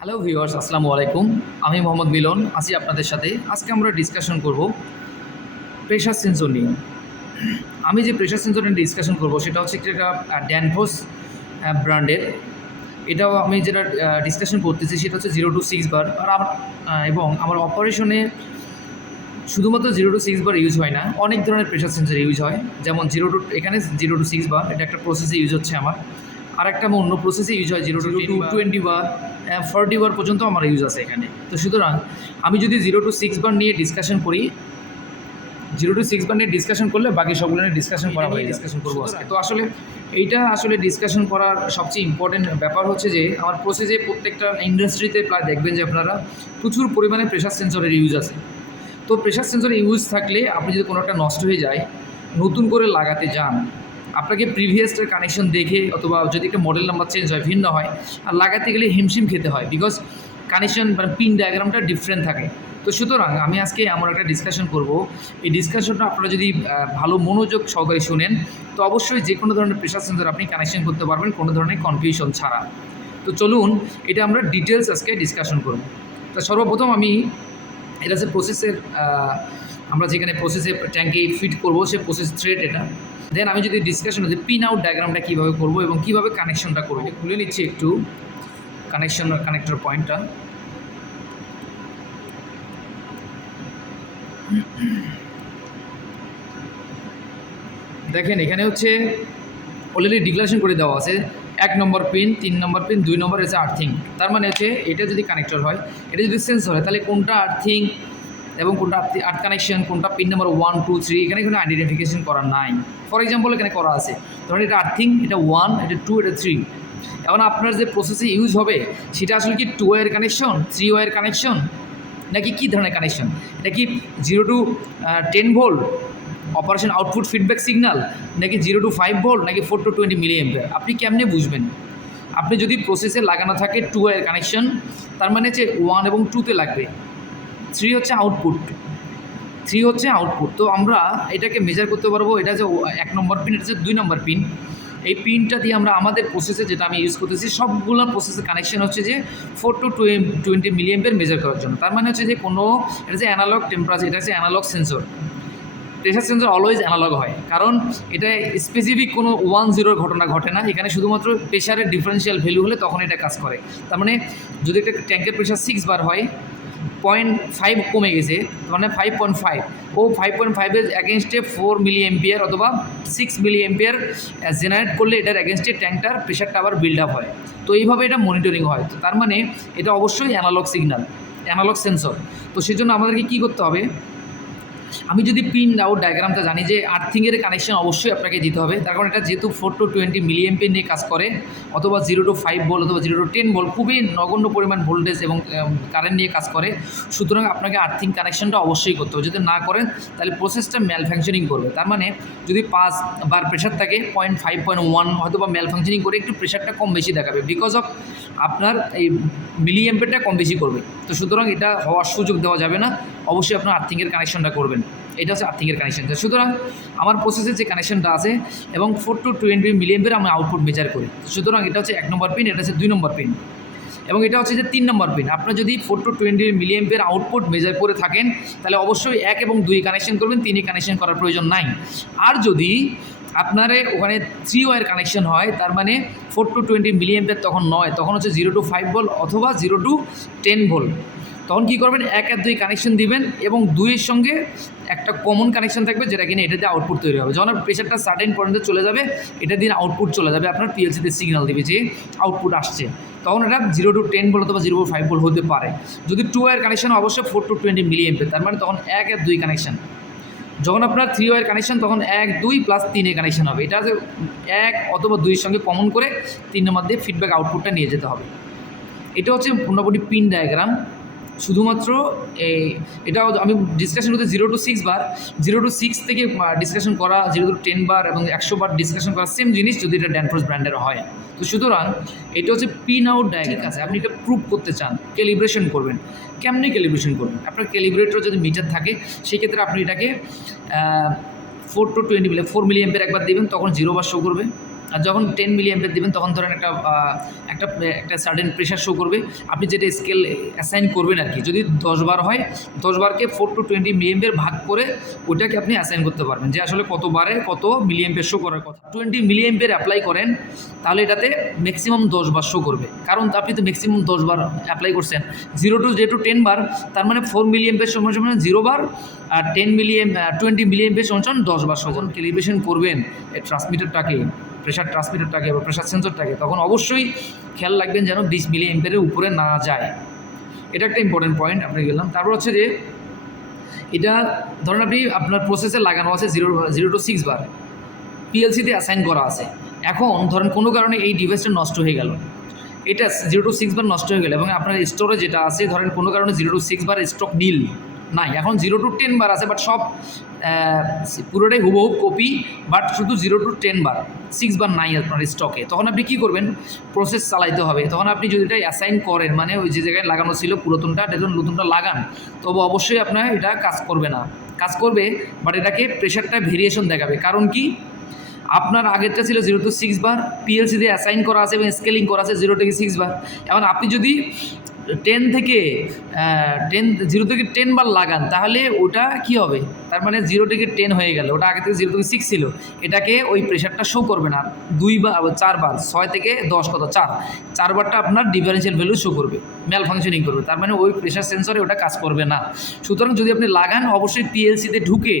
Hello viewers, আসসালামু আলাইকুম। আমি মোহাম্মদ মিলন আছি আপনাদের সাথে। আজকে আমরা ডিসকাশন করব প্রেশার সেন্সর নিয়ে। আমি যে প্রেশার সেন্সর নিয়ে ডিসকাশন করব সেটা হচ্ছে একটা ড্যানফোস ব্র্যান্ডের। এটাও আমি যেটা ডিসকাশন করতেছি সেটা হচ্ছে 0 to 6 বার। আর আমার এবং আমার অপারেশনে শুধুমাত্র 0 to 6 বার ইউজ হয় না, অনেক ধরনের প্রেশার সেন্সর ইউজ হয়। যেমন এখানে 0 to 6 বার, এটা একটা প্রসেসে ইউজ হচ্ছে আমার। আর একটা আমার অন্য প্রসেসে ইউজ হয় 0 to 20 বার, 40 বার পর্যন্ত আমার ইউজ আছে এখানে। তো সুতরাং আমি যদি 0 to 6 বার নিয়ে ডিসকাশন করি, 0 to 6 বার নিয়ে ডিসকাশন করলে বাকি সবগুলো নিয়ে ডিসকাশন করা হয়, ডিসকাশন করবো আজকে। তো এইটা ডিসকাশন করার সবচেয়ে ইম্পর্টেন্ট ব্যাপার হচ্ছে যে আমার প্রসেসে প্রত্যেকটা ইন্ডাস্ট্রিতে প্রায় দেখবেন যে আপনারা প্রচুর পরিমাণে প্রেশার সেন্সরের ইউজ আছে। তো প্রেশার সেন্সর ইউজ থাকলে আপনি যদি কোনো একটা নষ্ট হয়ে যায়, নতুন করে লাগাতে যান, আপনাকে প্রিভিয়াসটার কানেকশন দেখে অথবা যদি একটা মডেল নাম্বার চেঞ্জ হয়, ভিন্ন হয়, আর লাগাতে গেলে হিমশিম খেতে হয়, বিকজ কানেকশন মানে পিন ডায়াগ্রামটা ডিফারেন্ট থাকে। তো সুতরাং আমি আজকে আমরা একটা ডিসকাশন করব। এই ডিসকাশনটা আপনারা যদি ভালো মনোযোগ সহকারে শুনেন, তো অবশ্যই যে কোনো ধরনের প্রেশার সেন্সর আপনি কানেকশন করতে পারবেন কোনো ধরনের কনফিউশন ছাড়া। তো চলুন এটা আমরা ডিটেলস আজকে ডিসকাশন করব। তো সর্বপ্রথম আমি এটা যে প্রসেসের আমরা যেখানে প্রসেসে ট্যাঙ্কে ফিট করবো সে প্রসেস থ্রেড এটা। দেন আমি যদি ডিসকাশন হচ্ছে পিন আউট ডায়াগ্রামটা কীভাবে করবো এবং কীভাবে কানেকশনটা করবো, খুলে নিচ্ছি একটু কানেক্টর পয়েন্টটা। দেখেন এখানে হচ্ছে অলরেডি ডিক্লারেশন করে দেওয়া আছে 1 নম্বর পিন, 3 নম্বর পিন, 2 নম্বর হচ্ছে আর্থিং। তার মানে হচ্ছে এটা যদি কানেক্টর হয়, এটা যদি সেন্সর হয়, তাহলে কোনটা আর্থিং এবং কোনটা আর্থ কানেকশন, কোনটা পিন নাম্বার 1, 2, 3 এখানে কোনো আইডেন্টিফিকেশন করা নাই। ফর এক্সাম্পল এখানে করা আছে, ধরুন এটা আর্থিং, এটা 1, এটা 2, এটা 3। এখন আপনার যে প্রসেসে ইউজ হবে সেটা আসলে কি 2 ওয়্যার কানেকশন, 3 ওয়্যার কানেকশন, নাকি কী ধরনের কানেকশন? এটা কি 0 to 10 volt operation output feedback signal, নাকি 0 to 5 ভোল্ট, নাকি 4 to 20 মিলি অ্যাম্পিয়ার? আপনি কেমনে বুঝবেন? আপনি যদি প্রসেসে লাগানো থাকে 2 ওয়্যার কানেকশন, তার মানে হচ্ছে 1 এবং 2তে লাগবে, 3 হচ্ছে আউটপুট। তো আমরা এটাকে মেজার করতে পারবো। এটা হচ্ছে 1 নম্বর পিন, এটা হচ্ছে 2 নম্বর পিন। এই পিনটা দিয়ে আমরা আমাদের প্রসেসে যেটা আমি ইউজ করতেছি সবগুলো প্রসেসের কানেকশন হচ্ছে যে 4 to 20 মিলি অ্যাম্পিয়ার মেজার করার জন্য। তার মানে হচ্ছে যে এটা হচ্ছে অ্যানালগ টেম্পারেচার, এটা হচ্ছে analogue sensor. Pressure sensor always analogue হয়, কারণ এটা স্পেসিফিক কোনো 1-0 ঘটনা ঘটে না। এখানে শুধুমাত্র প্রেশারের ডিফারেন্সিয়াল ভ্যালু হলে তখন এটা কাজ করে। তার মানে যদি একটা ট্যাঙ্কের প্রেশার 6 বার হয়, 0.5 কমে গেছে, মানে 5.5, ও 5.5-এর অ্যাগেনস্টে 4 মিলি অ্যাম্পিয়ার অথবা 6 মিলি অ্যাম্পিয়ার জেনারেট করলে এটার অ্যাগেনস্টে ট্যাঙ্কটার প্রেশারটা আবার বিল্ড আপ হয়। তো এইভাবে এটা মনিটরিং হয়। তো তার মানে এটা অবশ্যই অ্যানালগ সিগন্যাল, অ্যানালগ সেন্সর। তো সেই জন্য আমাদেরকে কী করতে হবে, আমি যদি পিন আউট ডায়াগ্রামটা জানি যে আর্থিংয়ের কানেকশন অবশ্যই আপনাকে দিতে হবে, তার কারণ এটা যেহেতু 4 to 20 মিলি অ্যাম্পিয়ার নিয়ে কাজ করে, অথবা 0 to 5 ভোল্ট অথবা 0 to 10 ভোল্ট, খুবই নগণ্য পরিমাণ ভোল্টেজ এবং কারেন্ট নিয়ে কাজ করে। সুতরাং আপনাকে আর্থিং কানেকশনটা অবশ্যই করতে হবে। যদি না করেন তাহলে প্রসেসটা ম্যাল ফাংশনিং করবে। তার মানে যদি 5 বার প্রেশার থাকে, 0.5, 0.1 হয়তো বা ম্যাল ফাংশনিং করে একটু প্রেশারটা কম বেশি দেখাবে, বিকজ অফ আপনার এই মিলি অ্যাম্পিয়ারটা কম বেশি করবে। তো সুতরাং এটা হওয়ার সুযোগ দেওয়া যাবে না, অবশ্যই আপনার আর্থিংয়ের কানেকশনটা করবেন। এটা হচ্ছে আর্থিংয়ের কানেকশন। সুতরাং আমার প্রসেসের যে কানেকশনটা আছে এবং 4 to 20 মিলি অ্যাম্পিয়ার আমি আউটপুট মেজার করি। সুতরাং এটা হচ্ছে 1 নম্বর পিন, এটা হচ্ছে 2 নম্বর পিন, এবং এটা হচ্ছে যে 3 নম্বর পিন। আপনার যদি 4 to 20 milliampere output measure করে থাকেন, তাহলে অবশ্যই 1 এবং 2 কানেকশন করবেন, 3 কানেকশন করার প্রয়োজন নাই। আর যদি আপনার ওখানে 3 ওয়্যার কানেকশন হয়, তার মানে 4 to 20 মিলি অ্যাম্পিয়ার তখন নয়, তখন হচ্ছে 0 to 5 ভোল্ট অথবা 0 to 10 ভোল্ট। তখন কী করবেন, 1 আর 2 কানেকশন দিবেন এবং 2-এর সঙ্গে একটা কমন কানেকশন থাকবে, যেটা কিনা এটাতে আউটপুট তৈরি হবে। যখন প্রেশারটা সার্টেন পয়েন্টে চলে যাবে, এটা দিয়ে আউটপুট চলে যাবে, আপনার পিএলসিতে সিগন্যাল দেবে যে আউটপুট আসছে। তখন এটা 0 to 10 ভোল্ট অথবা 0 to 5 ভোল্ট হতে পারে। যদি 2 ওয়্যার কানেকশন অবশ্যই 4 to 20 মিলি অ্যাম্পিয়ার, তার মানে তখন 1 আর 2 কানেকশন। যখন আপনার 3 ওয়্যার কানেকশন, তখন 1, 2 প্লাস 3 কানেকশন হবে। এটা হচ্ছে 1 অথবা 2-এর সঙ্গে কমন করে 3 নম্বর দিয়ে ফিডব্যাক আউটপুটটা নিয়ে যেতে হবে। এটা হচ্ছে মোটামুটি পিন ডায়াগ্রাম। শুধুমাত্র এটাও আমি ডিসকাশন করতে 0 to 6 বার, 0 to 6 থেকে ডিসকাশন করা, 0 to 10 বার এবং 100 বার ডিসকাশন করা সেম জিনিস যদি এটা ড্যানফোর্স ব্র্যান্ডের হয়। তো সুতরাং এটা হচ্ছে পিন আউট ডায়াগ্রাম। আছে, আপনি এটা প্রুভ করতে চান, ক্যালিব্রেশন করবেন। কেমনি ক্যালিব্রেশন করবেন? আপনার ক্যালিব্রেটর যদি মিটার থাকে, সেক্ষেত্রে আপনি এটাকে 4 to 20 মিলি 4 মিলি অ্যাম্পিয়ার একবার দেবেন, তখন 0 বার শো করবে। আর যখন 10 মিলি অ্যাম্পিয়ার দেবেন তখন ধরেন একটা একটা সার্টেন প্রেশার শো করবে। আপনি যেটা স্কেল অ্যাসাইন করবেন আর কি, যদি 10 বার হয় 10 বারকে 4 to 20 মিলি অ্যাম্পিয়ার ভাগ করে ওইটাকে আপনি অ্যাসাইন করতে পারবেন যে আসলে কত বারে কত মিলি অ্যাম্পিয়ার শো করার কথা। 20 মিলি অ্যাম্পিয়ার অ্যাপ্লাই করেন তাহলে এটাতে ম্যাক্সিমাম 10 বার শো করবে, কারণ আপনি তো ম্যাক্সিমাম 10 বার অ্যাপ্লাই করছেন। 0 to 10 বার, তার মানে 4 মিলি অ্যাম্পিয়ার সমান 0 বার, আর 20 মিলি অ্যাম্পিয়ার সমান 10 বার। যখন ক্যালিব্রেশন করবেন এই ট্রান্সমিটারটাকে, প্রেশার ট্রান্সমিটারটাকে বা প্রেশার সেন্সরটাকে, তখন অবশ্যই খেয়াল রাখবেন যেন 20 মিলি অ্যাম্পিয়ারের উপরে না যায়। এটা একটা ইম্পর্টেন্ট পয়েন্ট আপনি গেলাম। তারপর হচ্ছে যে এটা ধরেন আপনি আপনার প্রসেসে লাগানো আছে 0 to 6 বার, পিএলসিতে অ্যাসাইন করা আছে। এখন ধরেন কোনো কারণে এই ডিভাইসটা নষ্ট হয়ে গেল, এটা 0 to 6 বার নষ্ট হয়ে গেল এবং আপনার স্টোরে যেটা আছে ধরেন কোনো কারণে 0 to 6 বার স্টক নীল নাই, এখন 0 to 10 বার আছে, বাট সব পুরোটাই হুবহু কপি, বাট শুধু 0 to 10 বার, 6 বার নাই আপনার স্টকে। তখন আপনি কী করবেন, প্রসেস চালাইতে হবে। তখন আপনি যদি এটা অ্যাসাইন করেন, মানে ওই যে জায়গায় লাগানো ছিল পুরাতনটা, যখন নতুনটা লাগান, তবে অবশ্যই আপনার এটা কাজ করবে না, কাজ করবে বাট এটাকে প্রেশারটা ভেরিয়েশন দেখাবে। কারণ কি, আপনার আগেরটা ছিল 0 to 6 বার, পিএলসি দিয়ে অ্যাসাইন করা আছে এবং স্কেলিং করা আছে 0 থেকে 6 বার। এখন আপনি যদি 0 থেকে 10 বার লাগান তাহলে ওটা কি হবে, তার মানে 0 থেকে 10 হয়ে গেল, ওটা আগে থেকে 0 থেকে 6 ছিল, এটাকে ওই প্রেশারটা শো করবে না। 2 বার 4 বার, 6 থেকে 10 কত 4 বারটা আপনার ডিফারেন্সিয়াল ভ্যালু শো করবে, ম্যাল ফাংশনিং করবে, তার মানে ওই প্রেশার সেন্সরে ওটা কাজ করবে না। সুতরাং যদি আপনি লাগান অবশ্যই পিএলসিতে ঢুকে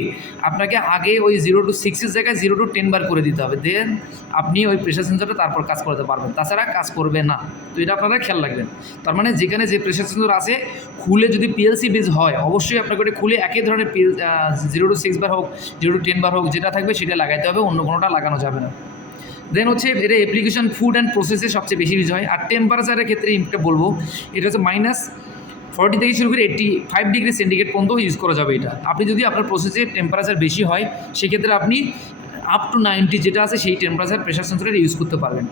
আপনাকে আগে ওই 0 to 6-এর জায়গায় 0 to 10 বার করে দিতে হবে, দেন আপনি ওই প্রেশার সেন্সরটা তারপর কাজ করতে পারবেন, তাছাড়া কাজ করবে না। তো এটা আপনারা খেয়াল রাখবেন। তার মানে যেখানে যে প্রেশার সেন্সর আছে খুলে যদি পিএলসি বেজ হয়, অবশ্যই আপনাকে ওটা খুলে একই ধরনের 0 to 6 বার হোক 0 to 10 বার হোক যেটা থাকবে সেটা লাগাইতে হবে, অন্য কোনোটা লাগানো যাবে না। দেন হচ্ছে এটা অ্যাপ্লিকেশন ফুড অ্যান্ড প্রসেসে সবচেয়ে বেশি ইউজ হয়। আর টেম্পারেচারের ক্ষেত্রে এটা বলবো, এটা হচ্ছে -40 থেকে শুরু করে 85 ডিগ্রি সেন্টিগ্রেড পর্যন্ত ইউজ করা যাবে। এটা আপনি যদি আপনার প্রসেসে টেম্পারেচার বেশি হয় সেক্ষেত্রে আপনি আপ টু 90 যেটা আছে সেই টেম্পারেচার প্রেশার সেন্সরের ইউজ করতে পারবেন।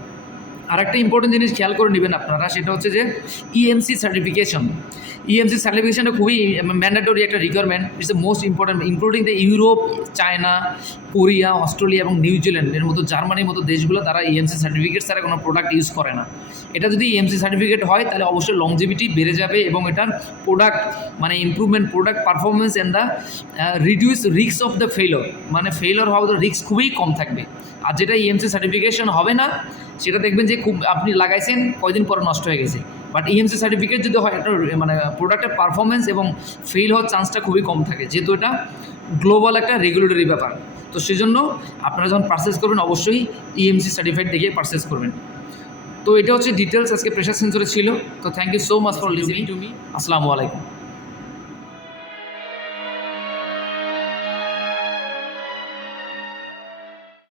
আর একটা ইম্পর্টেন্ট জিনিস খেয়াল করে নেবেন আপনারা, সেটা হচ্ছে যে ইএমসি সার্টিফিকেশন। ইএমসি সার্টিফিকেশনটা খুবই ম্যান্ডেটরি একটা requirement, it's the most important, including the Europe, China, Korea, Australia এবং নিউজিল্যান্ডের মতো, জার্মানির মতো দেশগুলো তারা ইএমসি সার্টিফিকেট ছাড়া কোনো প্রোডাক্ট ইউজ করে না। এটা যদি ইএমসি সার্টিফিকেট হয় তাহলে অবশ্যই লংজিভিটি বেড়ে যাবে এবং এটার প্রোডাক্ট মানে improvement, product performance and the reduce risk of the failure, মানে ফেইলর হওয়ার রিস্ক খুবই কম থাকবে। আর যেটা ইএমসি সার্টিফিকেশন হবে না সেটা দেখবেন যে খুব আপনি লাগাইছেন কয়দিন পরে নষ্ট হয়ে গেছে। বাট ইএমসি সার্টিফিকেট যদি হয় একটা মানে প্রোডাক্টের পারফরমেন্স এবং ফেল হওয়ার চান্সটা খুবই কম থাকে, যেহেতু এটা গ্লোবাল একটা রেগুলেটরি ব্যাপার। তো সেজন্য আপনারা যখন পারচেস করবেন অবশ্যই ইএমসি সার্টিফাইড দেখে পারচেস করবেন। তো এটা হচ্ছে ডিটেলস আজকে প্রেশার সেন্সরে ছিল। তো thank you so much for listening to me. আসসালামু আলাইকুম।